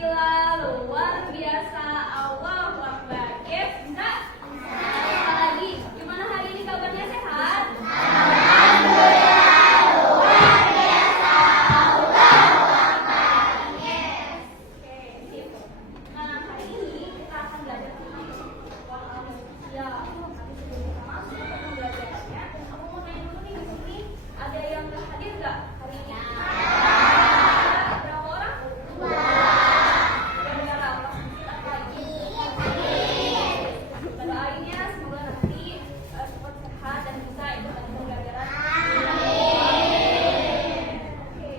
Alhamdulillah, luar biasa. Allahu Akbar. Yes, bisa? Apa lagi? Gimana hari ini kabarnya, sehat? Alhamdulillah, luar biasa. Allahu Akbar. Yes. Oke, sip. Nah, hari ini kita akan belajar tentang kehidupan manusia. Tapi sebelum kita masuk ke pembelajarannya, aku mau tanya dulu nih, di sini ada yang nggak hadir nggak hari ini? Berapa orang? Doain ya, semoga nanti cepat sehat dan bisa ikut pembelajaran. Oke,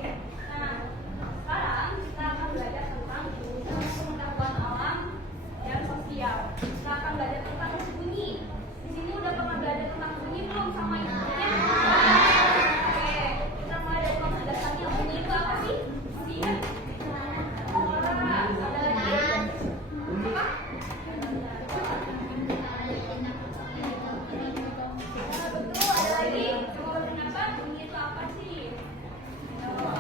nah sekarang kita akan belajar tentang pengetahuan alam dan sosial. Kita akan belajar tentang bunyi. Di sini udah pernah belajar tentang bunyi belum sama ibunya? Oke, kita mulai dari penjelasannya. Bunyi itu apa sih? Masih ingat? Suara. Ada lagi? Apa? Betul, ada lagi. Coba ternyata bunyi itu apa sih? Suara.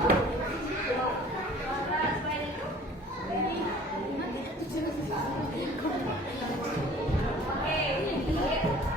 Selain itu? Oke, jadi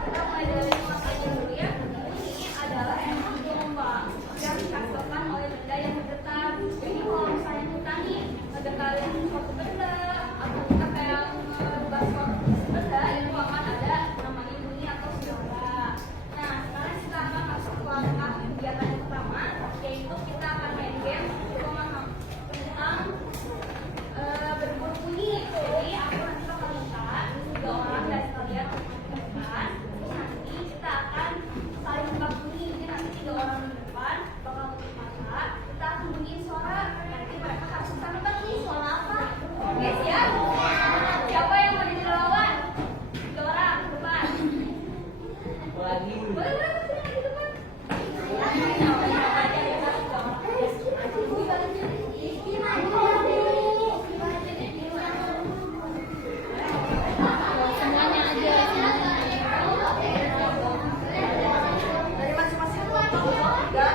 kita mulai dari penjelasannya dulu ya. Bunyi adalah efek gelombang yang dihasilkan oleh benda yang bergetar. Jadi kalau misalnya kita nih ngegetarin suatu benda atau kita kayak ngerubah suatu benda, itu akan ada namanya bunyi atau suara. Nah, sekarang kita akan masuk ke langkah kegiatan yang pertama, yaitu kita akan main game tentang berburu bunyi. Jadi aku nanti bakal minta 3 orang dari kalian untuk mendengarkan. Terus nanti kita akan saling buka bunyi. Jadi nanti 3 orang di depan bakal tutup mata. Kita akan bunyiin suara. Nanti mereka harus bisa nebak nih suara apa. Oke, siap? Siapa yang mau jadi lawan? 3 orang di depan. Boleh, sini di depan. Dari masing-masing kelompok juga.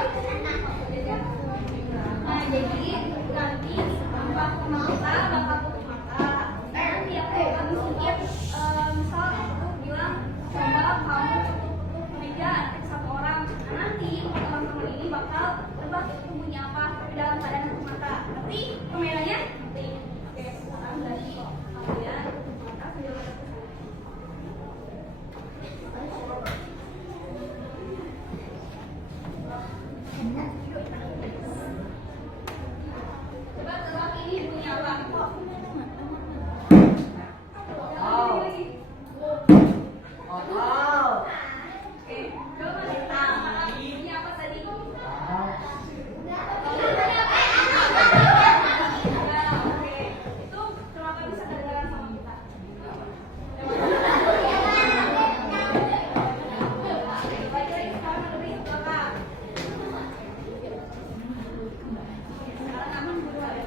Nah, jadi nanti tanpa mata bakal tutup mata. Nanti aku akan sedikit misal aku bilang coba kamu tutup meja satu orang. Nah, nanti teman-teman ini bakal tebak itu bunyi apa tapi dalam keadaan tutup mata. Nanti permainannya nanti. Oke, sekarang dari kalian tutup mata sambil mata tutup. Coba tebak ini bunyi apa? Oke, coba kita bunyi apa tadi? Oke, itu kenapa bisa kedengaran sama kita? Lagi sekarang lebih ke belakang. Sekarang aman berdua ya.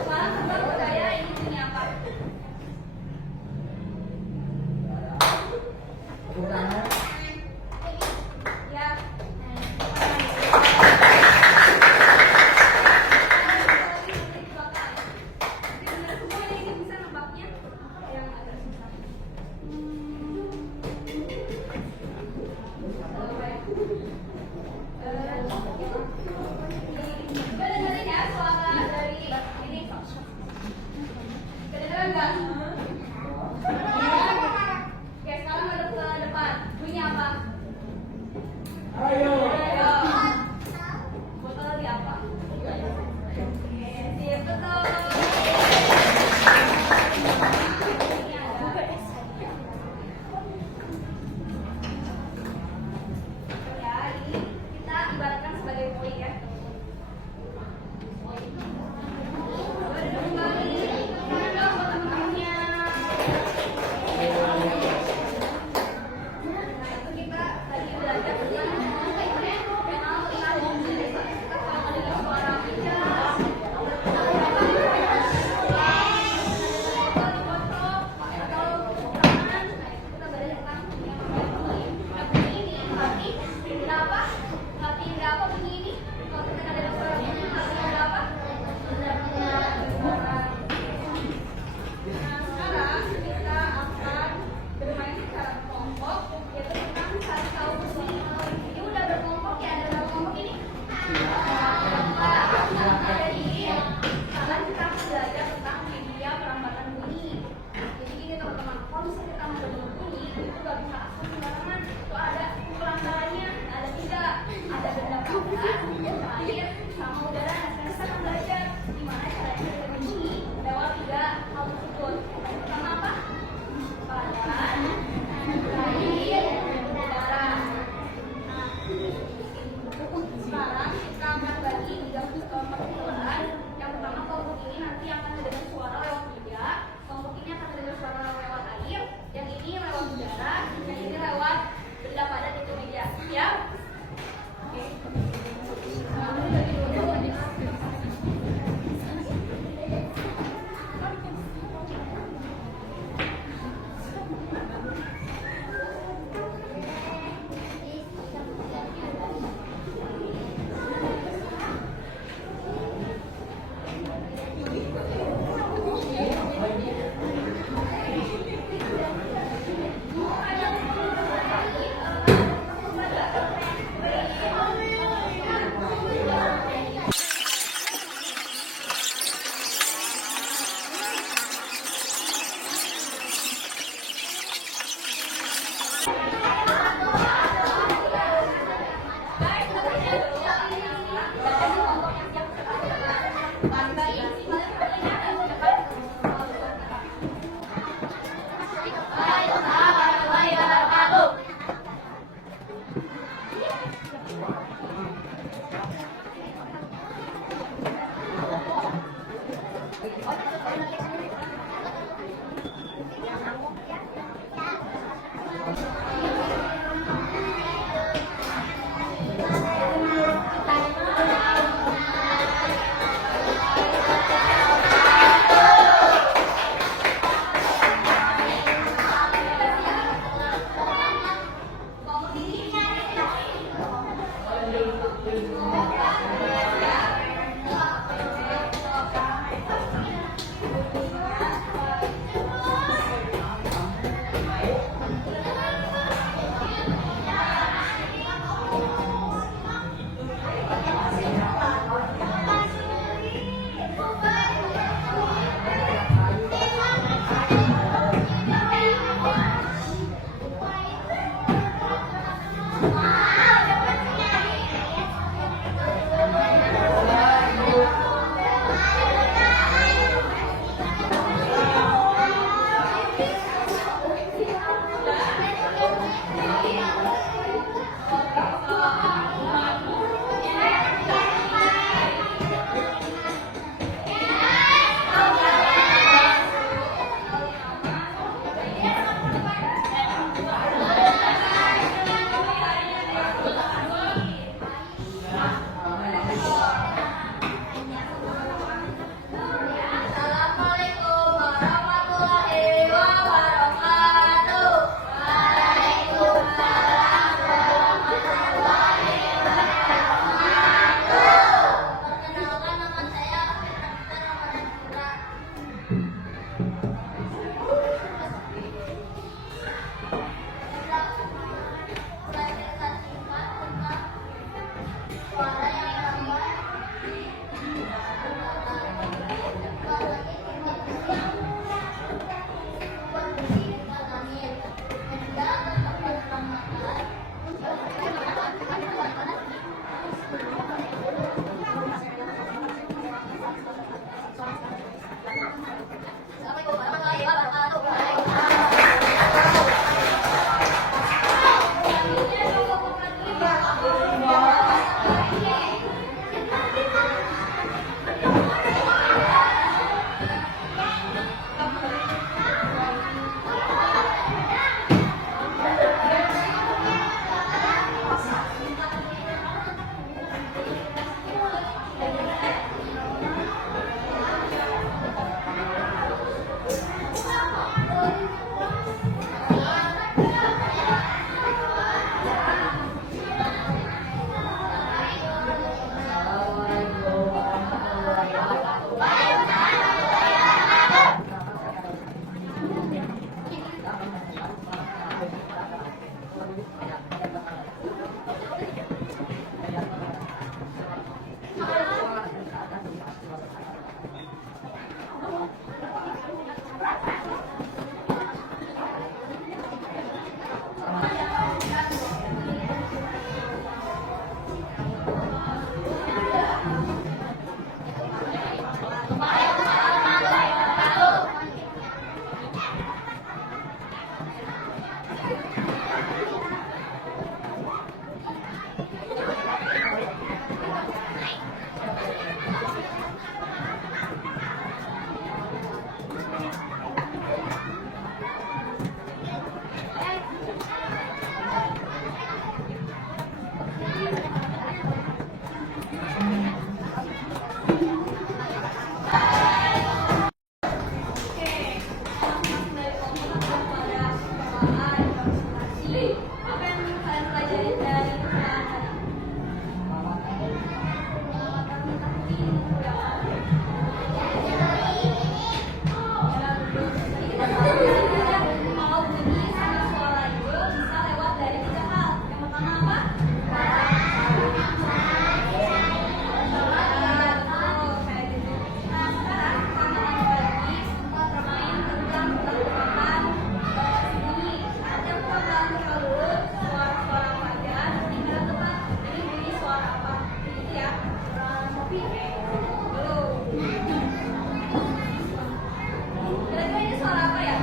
Sekarang tebak saya ini bunyi apa? Ya. Dengerin ya. air, sama udara. Nah, sekarang kita akan belajar gimana caranya melindungi lewat 3 hal tersebut. Yang pertama apa? Badan, air, udara. Nah, sekarang kita akan bagi 3 perkumpulan. Yang pertama kelompok ini nanti akan mendengar suara lewat media, kelompok ini akan mendengar suara lewat air, yang ini lewat udara, yang ini lewat benda padat itu media. Siap? Oke. Nah, ini dari dulu. Kalau bunyi sama suara itu bisa lewat dari tiga hal. Yang pertama apa? Kayak gitu. Nah sekarang kami lagi bermain tentang tebak-tebakan bunyi. Ada program dulu suara-suara apa aja. Ini kita tebak. Ini bunyi suara apa? Gitu ya. Tapi dulu. Kira-kira ini suara apa ya?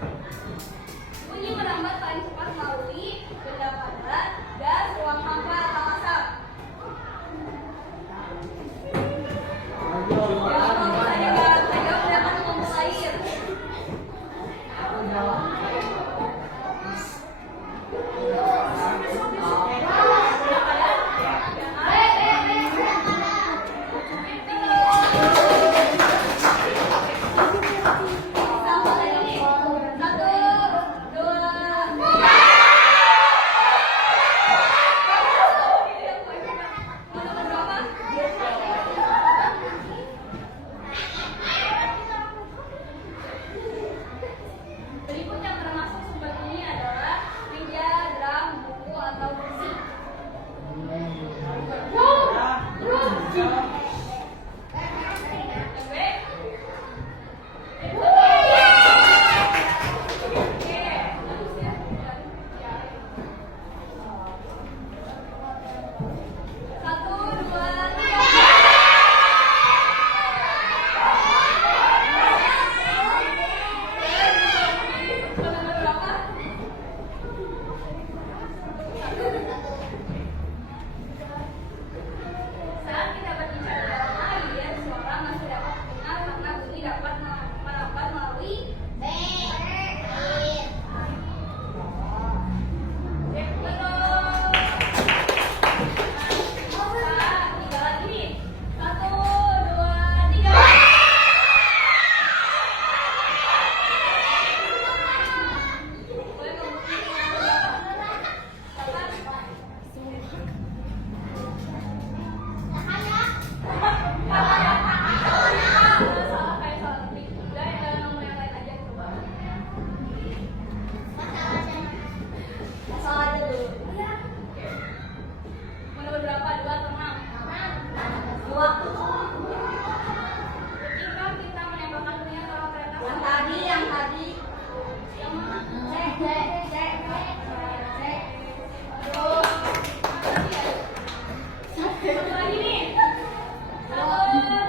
Bunyi merambat paling cepat melalui benda padat dan ruang hampa atau asap. Kalau misalnya nggak bisa jawab, silakan ngomong air. Sama lagi nih. 1, 2, 3. Berikut yang termasuk sumber ini adalah meja, drum, buku, atau kursi. Satu, dua, tiga. Nomor berapa? Saat kita berbicara dalam air, suara masih dapat terdengar karena bunyi dapat merambat melalui tiga lagi nih. 1, 2, 3. Boleh salah kayak salah ketik. Udah nomor yang lain aja coba. Asal aja dulu. Mau nomor berapa? 2 atau 6? 2. Ketika kita menembakkan dunia kalau kereta yang tadi. Yang mana? Cek. Terus. Satu lagi nih. 1, 2.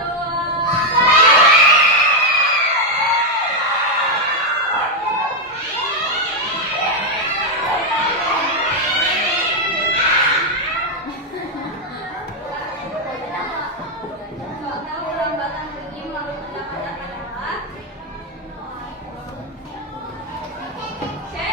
Contoh perlambatan bunyi melalui benda padat adalah cek.